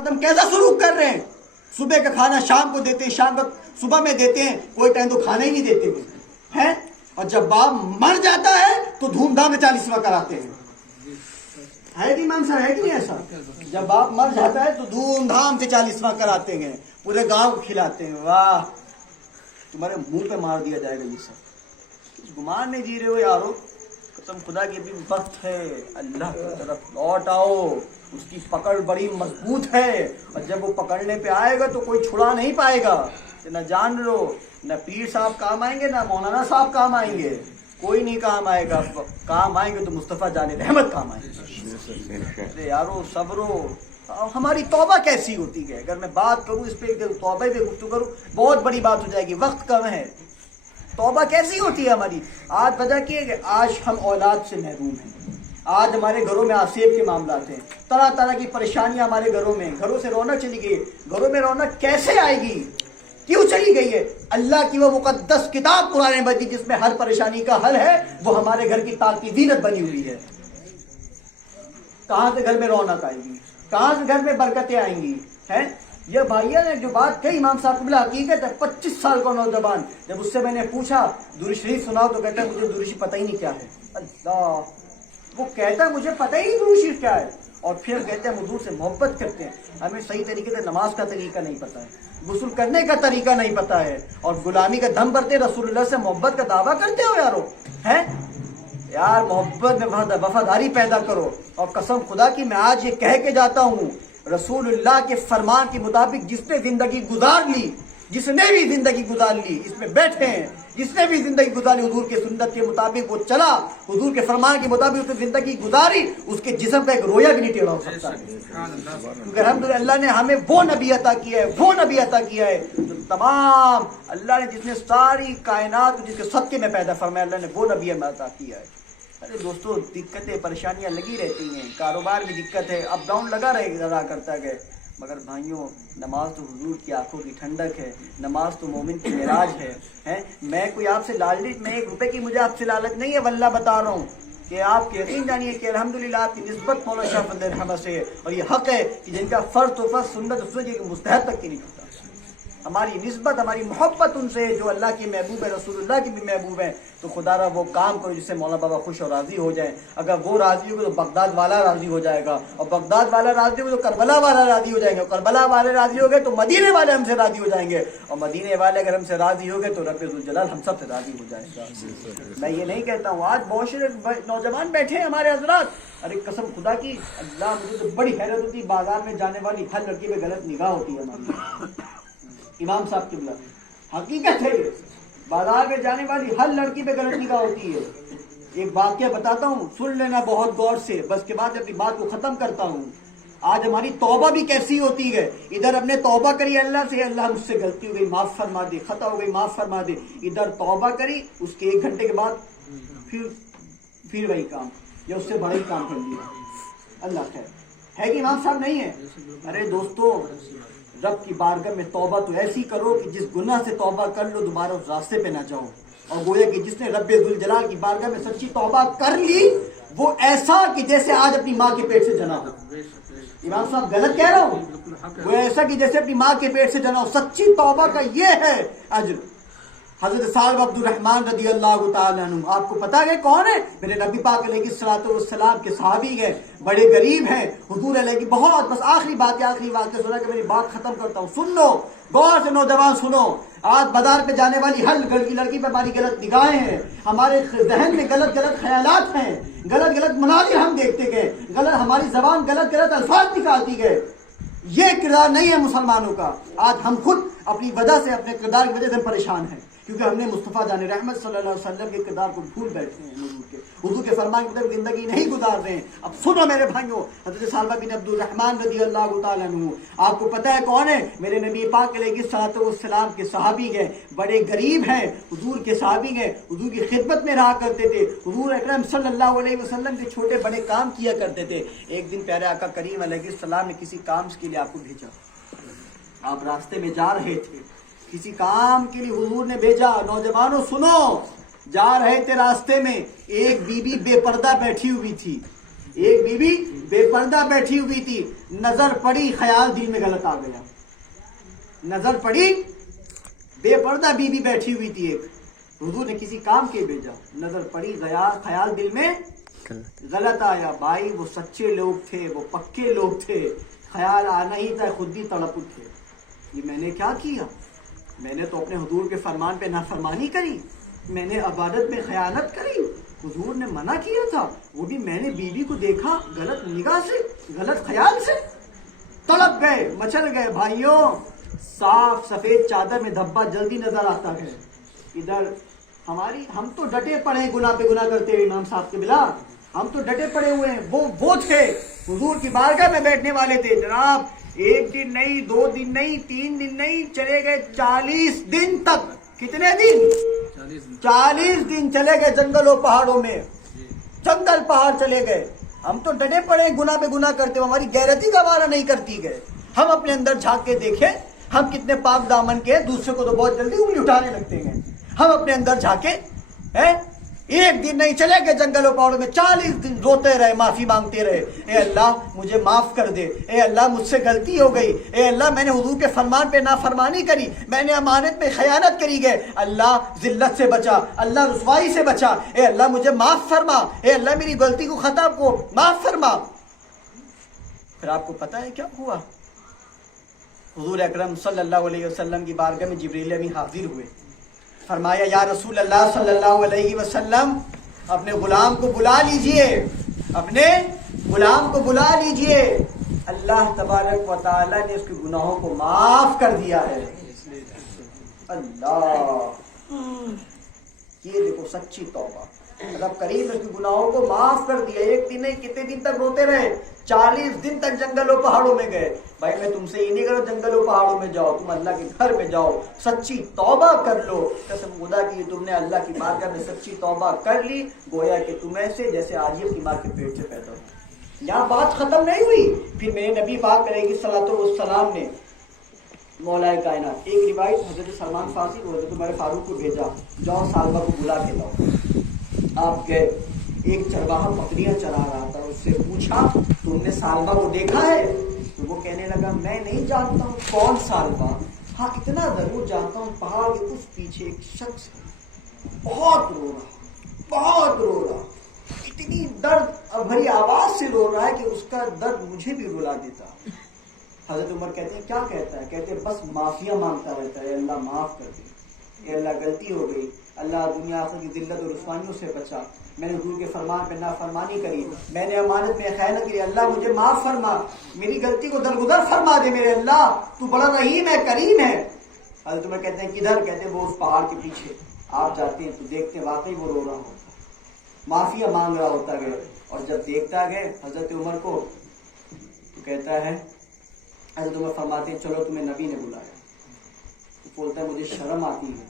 हम कैसा सलूक कर रहे हैं। सुबह का खाना शाम को देते हैं, शाम का सुबह में देते हैं, कोई टाइम तो खाना ही नहीं देते हैं। और जब बाप मर जाता है तो धूमधाम से 40वां कराते हैं। है कि इमाम साहब, है कि नहीं ऐसा? जब बाप मर जाता है तो धूमधाम से 40वां कराते हैं, पूरे गांव को खिलाते हैं। वाह, तुम्हारे मुंह पे मार दिया जाएगा ये सब। गुमान नहीं जी रहे हो यारो, कसम खुदा की भी वक्त है, अल्लाह की तरफ लौट आओ। उसकी पकड़ बड़ी मजबूत है और जब वो पकड़ने पे आएगा तो कोई छुड़ा नहीं पाएगा। न जान लो, न पीर साहब काम आएंगे, न मौलाना साहब काम आएंगे, कोई नहीं काम आएगा। काम आएंगे तो मुस्तफ़ा जाने रहमत काम आएंगे। यारो सब्रो, हमारी तौबा कैसी होती है। अगर मैं बात करूं इस पे, तौबे पे गुफ्तगू करूं, बहुत बड़ी बात हो जाएगी, वक्त कम है। तौबा कैसी होती है हमारी। आज वजह की है कि आज हम औलाद से महरूम हैं। आज हमारे घरों में आसेब के मामलात हैं, तरह तरह की परेशानियां हमारे घरों में, घरों से रौनक चली गई। घरों में रौनक कैसे आएगी, क्यों चली गई है? अल्लाह की वो मुकद्दस किताब कुरान मजीद जिसमें हर परेशानी का हल है, वो हमारे घर की ताकी जीनत बनी हुई है। कहां से घर में रौनक आएगी, कहां से घर में बरकतें आएंगी? हैं ये भाइया ने जो बात कही इमाम साहब की हकीकत है। 25 साल का नौजवान, जब उससे मैंने पूछा दुरूद शरीफ सुनाओ तो कहता है मुझे दुरूद शरीफ पता ही नहीं क्या है। अल्लाह, वो कहता है मुझे पता ही नहीं दुरूद शरीफ क्या है। और फिर कहते हैं हम हुजूर से मोहब्बत करते हैं, हमें सही तरीके से नमाज का तरीका नहीं पता है, गुस्ल करने का तरीका नहीं पता है, और गुलामी का दम भरते रसूलुल्लाह से मोहब्बत का दावा करते हो यारो। हैं यार, मोहब्बत में वफादारी पैदा करो। और कसम खुदा की मैं आज ये कह के जाता हूँ, रसूलुल्लाह के फरमान के मुताबिक जिसने जिंदगी गुजार ली, जिसने भी जिंदगी गुजार ली, इसमें बैठे हैं, जिसने भी जिंदगी गुजारी हुजूर के सुन्नत के मुताबिक वो चला, हुजूर के फरमान के मुताबिक उसने जिंदगी गुजारी, उसके जिस्म का एक रोया भी नहीं टेढ़ा हो सकता। क्योंकि अल्हम्दुलिल्लाह अल्लाह ने हमें वो नबी अता किया है, वो नबी अता किया है जो तमाम अल्लाह ने जिसने सारी कायनात जिसके सदके में पैदा फरमाया, अल्लाह ने वो नबी अता किया है। अरे दोस्तों, दिक्कतें परेशानियां लगी रहती हैं, कारोबार में दिक्कत है, अप डाउन लगा रहा करता है, मगर भाइयों नमाज तो हुजूर की आंखों की ठंडक है, नमाज तो मोमिन की मिराज है। हैं मैं कोई आपसे लालच, मैं 1 रुपए की मुझे आपसे लालच नहीं है, वल्लाह बता रहा हूँ कि आप यकीन जानिए कि अल्हम्दुलिल्लाह आपकी निस्बत मौला शाह फजल रहमत से है। और ये हक है कि जिनका फर्ज तो फर्ज, सुन्नत तो सुन्नत, मुस्तहब तक की नहीं होता। हमारी निस्बत, हमारी मोहब्बत उनसे है जो अल्लाह की महबूब है, रसूलुल्लाह की भी महबूब है। तो खुदारा वो काम करो जिससे मौला बाबा खुश और राजी हो जाए। अगर वो राजी होगा तो बगदाद वाला राजी हो जाएगा, और बगदाद वाला राजी होगा तो करबला वाला राजी हो जाएंगे, और करबला वाले राजी हो गए तो मदीने वाले हमसे राजी हो जाएंगे, और मदीने वाले अगर हमसे राजी हो गए तो रब्बुल जलाल हम सब से राजी हो जाएगा। मैं ये नहीं कहता हूँ, आज बहुत से नौजवान बैठे हैं हमारे हजरात, अरे कसम खुदा की अल्लाह, मुझे तो बड़ी हैरत होती है, बाजार में जाने वाली हर लड़की पे गलत निगाह होती है हमारी। इमाम साहब किबला, हकीकत है, बाजार में जाने वाली हर लड़की पे गलत निगाह होती है। एक वाकया बताता हूँ, सुन लेना बहुत गौर से, बस के बाद अपनी बात को खत्म करता हूँ। आज हमारी तौबा भी कैसी होती है। इधर हमने तौबा करी अल्लाह से, अल्लाह मुझसे गलती हो गई माफ फरमा दे, खता हो गई माफ फरमा दे। इधर तौबा करी, उसके 1 घंटे के बाद फिर वही काम, या उससे बड़ा ही काम कर लिया। अल्लाह खैर है कि इमाम साहब नहीं है। अरे दोस्तों, रब की बारगाह में तौबा तो ऐसी करो कि जिस गुनाह से तौबा कर लो दोबारा उस रास्ते पे ना जाओ। और गोया कि जिसने रब्बुल जलाल की बारगाह में सच्ची तौबा कर ली, वो ऐसा कि जैसे आज अपनी माँ के पेट से जना हो। इमाम साहब गलत कह रहा हूँ? वो ऐसा कि जैसे अपनी माँ के पेट से जना हो। सच्ची तौबा का ये है अज्र। हजरत साहब अब्दुल रहमान रदी अल्लाह तआला अन्हु, आपको पता है कौन है? मेरे नबी पाक अलैहिस्सलाम के सहाबी है, बड़े गरीब हैं। हुजूर अलैहि बहुत, बस आखिरी बात है, आखिरी वाक़या सुना के मेरी बात खत्म करता हूँ। सुन लो गौर से नौजवान, सुनो। आज बाजार पे जाने वाली हर लड़की पे हमारी गलत निगाहें हैं, हमारे जहन में गलत गलत ख्यालात हैं, गलत गलत मनाजिर हम देखते गए, गलत हमारी जबान गलत गलत अल्फाज निकालती गए। ये किरदार नहीं है मुसलमानों का। आज हम खुद अपनी वजह से, अपने किरदार की वजह से परेशान हैं, क्योंकि हमने मुस्तफ़ा जान रहमत सल्लल्लाहु अलैहि वसल्लम के किरदार को भूल बैठे हैं, हुजूर के फरमान की तरफ जिंदगी नहीं गुजार रहे हैं। अब सुनो मेरे भाइयों, हज़रत सालबा बिन अब्दुल रहमान रज़ी अल्लाह तआला अन्हु, आपको पता है कौन है? मेरे नबी पाक अलैहिस्सलाम के सहाबी हैं, बड़े गरीब हैं, हुजूर के सहाबी हैं, हुजूर की खिदमत में रहा करते थे, हुजूर अकरम सल्लल्लाहु अलैहि वसल्लम के छोटे बड़े काम किया करते थे। एक दिन प्यारे आका करीम अलैहिस्सलाम ने किसी काम के लिए आपको भेजा, आप रास्ते में जा रहे थे, किसी काम के लिए हुजूर ने भेजा। नौजवानों सुनो, जा रहे थे रास्ते में, एक बीबी बेपर्दा बैठी हुई थी, ایک بیوی بے پردہ بیٹھی ہوئی تھی, نظر پڑی, خیال دل میں غلط آ گیا. نظر پڑی, بے پردہ بیوی بیٹھی ہوئی تھی ایک, حضور نے کسی کام کے بھیجا, نظر پڑی, گیا, خیال دل میں غلط آیا. بھائی وہ سچے لوگ تھے, وہ پکے لوگ تھے, خیال آنا ہی تھا, خود بھی تڑپ اٹھے. یہ میں نے کیا کیا؟ میں نے تو اپنے حضور کے فرمان پہ نافرمانی کری, میں نے عبادت میں خیانت کری. حضور نے منع کیا تھا, وہ بھی میں نے بیوی کو دیکھا غلط نگاہ سے, غلط خیال سے, تڑپ گئے, مچل گئے. بھائیوں, صاف سفید چادر میں دھبا جلدی نظر آتا ہے. ادھر ہم تو ڈٹے پڑے ہیں گناہ پہ گناہ کرتے ہوئے. امام صاحب کے بلا ہم تو ڈٹے پڑے ہوئے ہیں. وہ تھے حضور کی بارگاہ میں بیٹھنے والے تھے. جناب ایک دن نہیں, 2 دن نہیں, 3 دن نہیں, چلے گئے 40 دن تک. کتنے دن؟ 40 دن چلے گئے جنگلوں پہاڑوں میں, جنگل پہاڑ چلے گئے. ہم تو ڈٹے پڑے ہیں گناہ پہ گناہ کرتے ہوئے, ہماری غیرتی گوارا نہیں کرتی گئے. ہم اپنے اندر جھانک کے دیکھیں ہم کتنے پاک دامن کے ہیں. دوسرے کو تو بہت جلدی انگلی اٹھانے لگتے ہیں. ہم اپنے اندر جھانکے, ایک دن نہیں چلے گئے جنگلوں پہاڑوں میں, 40 دن روتے رہے, معافی مانگتے رہے. اے اللہ مجھے معاف کر دے, اے اللہ مجھ سے غلطی ہو گئی, اے اللہ میں نے حضور کے فرمان پہ نافرمانی کری, میں نے امانت میں خیانت کری گئے. اللہ ذلت سے بچا, اللہ رسوائی سے بچا, اے اللہ مجھے معاف فرما, اے اللہ میری غلطی کو خطا کو معاف فرما. پھر آپ کو پتہ ہے کیا ہوا؟ حضور اکرم صلی اللہ علیہ وسلم کی بارگاہ میں جبریل امین حاضر ہوئے. فرمایا یا رسول اللہ صلی اللہ علیہ وسلم, اپنے غلام کو بلا لیجئے, اپنے غلام کو بلا لیجئے. اللہ تبارک و تعالی نے اس کے گناہوں کو معاف کر دیا ہے. اللہ, یہ دیکھو سچی توبہ. رب کریم نے اس کے گناہوں کو معاف کر دیا. ایک دن نہیں, کتنے دن تک روتے رہے, 40 دن تک جنگلوں پہاڑوں میں گئے. بھائی میں تم سے یہ نہیں کروں جنگلوں پہاڑوں میں جاؤ, تم اللہ کے گھر میں جاؤ, سچی توبہ کر لو. قسم خدا کی تم نے اللہ کی بارگاہ میں سچی توبہ کر لی, گویا کہ تم ایسے جیسے آج ہی اپنی ماں کے پیٹ سے پیدا ہو. یہاں بات ختم نہیں ہوئی. پھر میرے نبی پاک علیہ الصلوۃ والسلام نے مولا کائنات, ایک روایت حضرت سلمان فارسی کو حضرت عمر فاروق کو بھیجا, جاؤ سالبہ کو بلا کے لاؤ. آپ گئے, ایک چرواہا بکریاں چرا رہا تھا, اس سے پوچھا تم نے سالبہ کو دیکھا ہے؟ تو وہ کہنے لگا میں نہیں جانتا ہوں کون سالبہ, ہاں اتنا ضرور جانتا ہوں پہاڑ کے اس پیچھے ایک شخص ہے, بہت رو رہا, اتنی درد بھری آواز سے رو رہا ہے کہ اس کا درد مجھے بھی رلا دیتا. حضرت عمر کہتے ہیں کیا کہتا ہے؟ کہتے ہیں بس معافیاں مانگتا رہتا ہے, اللہ معاف کر دے, اے اللہ غلطی ہو گئی, اللہ دنیا آخرت کی ذلت اور رسوائیوں سے بچا, میں نے حضور کے فرمان پہ نافرمانی کری, میں نے امانت میں خیانت کی, اللہ مجھے معاف فرما, میری غلطی کو درگزر فرما دے میرے اللہ, تو بڑا رحیم ہے, کریم ہے. حضرت عمر کہتے ہیں کدھر؟ کہتے ہیں وہ اس پہاڑ کے پیچھے. آپ جاتے ہیں تو دیکھتے ہیں واقعی وہ رو رہا ہوتا, معافیاں مانگ رہا ہوتا گئے. اور جب دیکھتا گئے حضرت عمر کو تو کہتا ہے, حضرت عمر فرماتے ہیں چلو تمہیں نبی نے بلایا. تو بولتا ہے مجھے شرم آتی ہے,